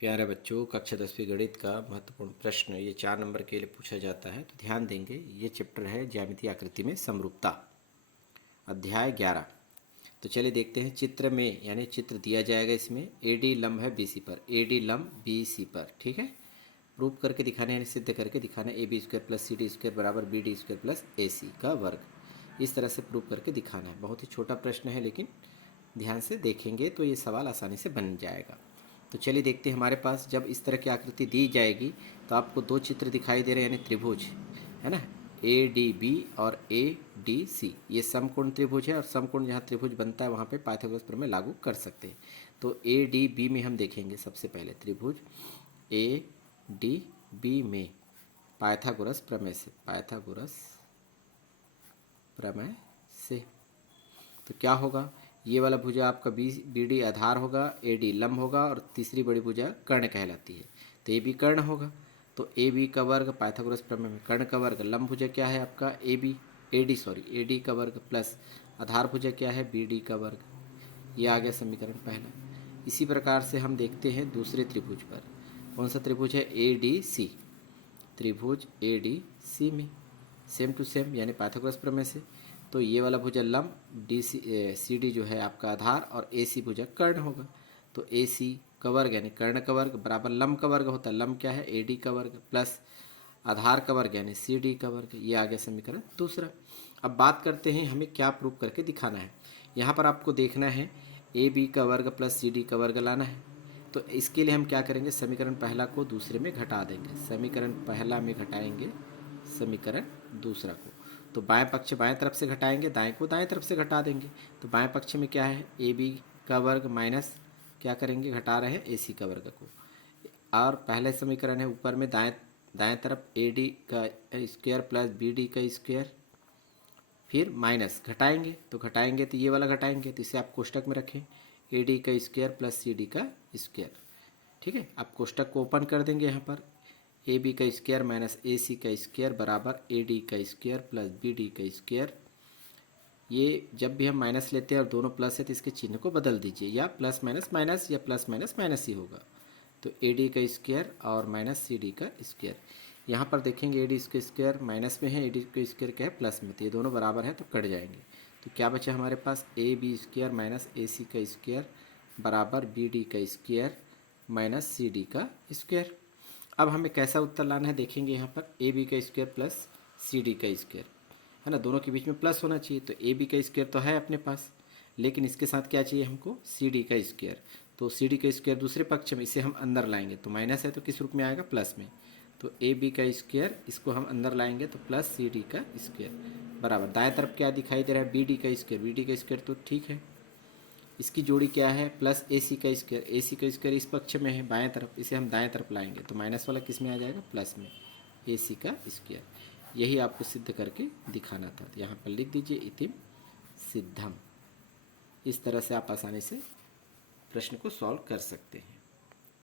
प्यारे बच्चों, कक्षा 10वीं गणित का महत्वपूर्ण प्रश्न ये 4 नंबर के लिए पूछा जाता है, तो ध्यान देंगे। ये चैप्टर है ज्यामितीय आकृति में समरूपता, अध्याय 11। तो चलिए देखते हैं। चित्र में यानी चित्र दिया जाएगा, इसमें AD लंब है BC पर, AD लंब BC पर, ठीक है। प्रूफ करके दिखाना यानी सिद्ध करके दिखाना, AB² + CD² बराबर BD² + AC का वर्ग। इस तरह से प्रूफ करके दिखाना है। बहुत ही छोटा प्रश्न है, लेकिन ध्यान से देखेंगे तो ये सवाल आसानी से बन जाएगा। तो चलिए देखते हैं। हमारे पास जब इस तरह की आकृति दी जाएगी तो आपको दो चित्र दिखाई दे रहे हैं, यानी त्रिभुज है ना, ADB और ADC। ये समकोण त्रिभुज है, और समकोण जहाँ त्रिभुज बनता है वहाँ पे पाइथागोरस प्रमेय लागू कर सकते हैं। तो ADB में हम देखेंगे सबसे पहले त्रिभुज ADB में पाइथागोरस प्रमेय से, पाइथागोरस प्रमेय से तो क्या होगा। ये वाला भुजा आपका BD आधार होगा, AD लंब होगा, और तीसरी बड़ी भुजा कर्ण कहलाती है, तो AB कर्ण होगा। तो AB का वर्ग पाइथागोरस प्रमेय में कर्ण का वर्ग, लंब भुजा क्या है आपका AD का वर्ग प्लस आधार भुजा क्या है BD का वर्ग। ये आ गया समीकरण पहला। इसी प्रकार से हम देखते हैं दूसरे त्रिभुज पर। कौन सा त्रिभुज है? ADC। त्रिभुज ADC में सेम टू सेम यानी पाइथागोरस प्रमेय से, तो ये वाला भुजा लंब CD जो है आपका आधार, और AC भुजा कर्ण होगा। तो AC का वर्ग यानी कर्ण का वर्ग बराबर लंब का वर्ग होता है। लंब क्या है? AD का वर्ग प्लस आधार का वर्ग यानी CD का वर्ग। ये आ गया समीकरण दूसरा। अब बात करते हैं हमें क्या प्रूफ करके दिखाना है। यहाँ पर आपको देखना है AB का वर्ग प्लस CD का वर्ग लाना है। तो इसके लिए हम क्या करेंगे, समीकरण पहला को दूसरे में घटा देंगे। समीकरण पहला में घटाएंगे समीकरण दूसरा को, तो बाएं पक्ष बाएं तरफ से घटाएंगे, दाएं को दाएं तरफ से घटा देंगे। तो बाएं पक्ष में क्या है? AB का वर्ग माइनस क्या करेंगे, घटा रहे हैं AC का वर्ग को। और पहले समीकरण है ऊपर में दाएं तरफ AD का स्क्वायर प्लस BD का स्क्वायर, फिर माइनस घटाएंगे, तो घटाएंगे तो ये वाला घटाएंगे, तो इसे आप कोष्टक में रखें, AD का स्क्वायर प्लस CD का स्क्वायर। ठीक है, आप कोष्टक को ओपन कर देंगे। यहाँ पर AB का स्क्वायर माइनस AC का स्क्वायर बराबर AD का स्क्वायर प्लस BD का स्क्वायर। ये जब भी हम माइनस लेते हैं और दोनों प्लस है तो इसके चिन्ह को बदल दीजिए, या प्लस माइनस माइनस या प्लस माइनस माइनस ही होगा। तो AD का स्क्वायर और माइनस CD का स्क्वायर। यहाँ पर देखेंगे AD का स्क्वायर माइनस में है, AD का स्क्वायर क्या है? प्लस में, तो ये दोनों बराबर है तो कट जाएंगे। तो क्या बचा हमारे पास? AB स्क्वायर माइनस AC का स्क्वायर बराबर BD का स्क्वायर माइनस CD का स्क्वायर। अब हमें कैसा उत्तर लाना है देखेंगे। यहाँ पर AB का स्क्वायर प्लस CD का स्क्वायर है ना, दोनों के बीच में प्लस होना चाहिए। तो AB का स्क्वायर तो है अपने पास, लेकिन इसके साथ क्या चाहिए हमको? CD का स्क्वायर। तो CD का स्क्वायर दूसरे पक्ष में, इसे हम अंदर लाएंगे तो माइनस है तो किस रूप में आएगा? प्लस में। तो AB का स्क्वायर इसको हम अंदर लाएंगे तो प्लस CD का स्क्वायर बराबर दाएं तरफ क्या दिखाई दे रहा है? BD का स्क्वायर। BD का स्क्वायर तो ठीक है, इसकी जोड़ी क्या है? प्लस AC का स्क्वायर। AC का स्क्वायर इस पक्ष में है बाएं तरफ, इसे हम दाएं तरफ लाएंगे तो माइनस वाला किस में आ जाएगा? प्लस में, AC का स्क्वायर। यही आपको सिद्ध करके दिखाना था, तो यहाँ पर लिख दीजिए इतिम सिद्धम। इस तरह से आप आसानी से प्रश्न को सॉल्व कर सकते हैं।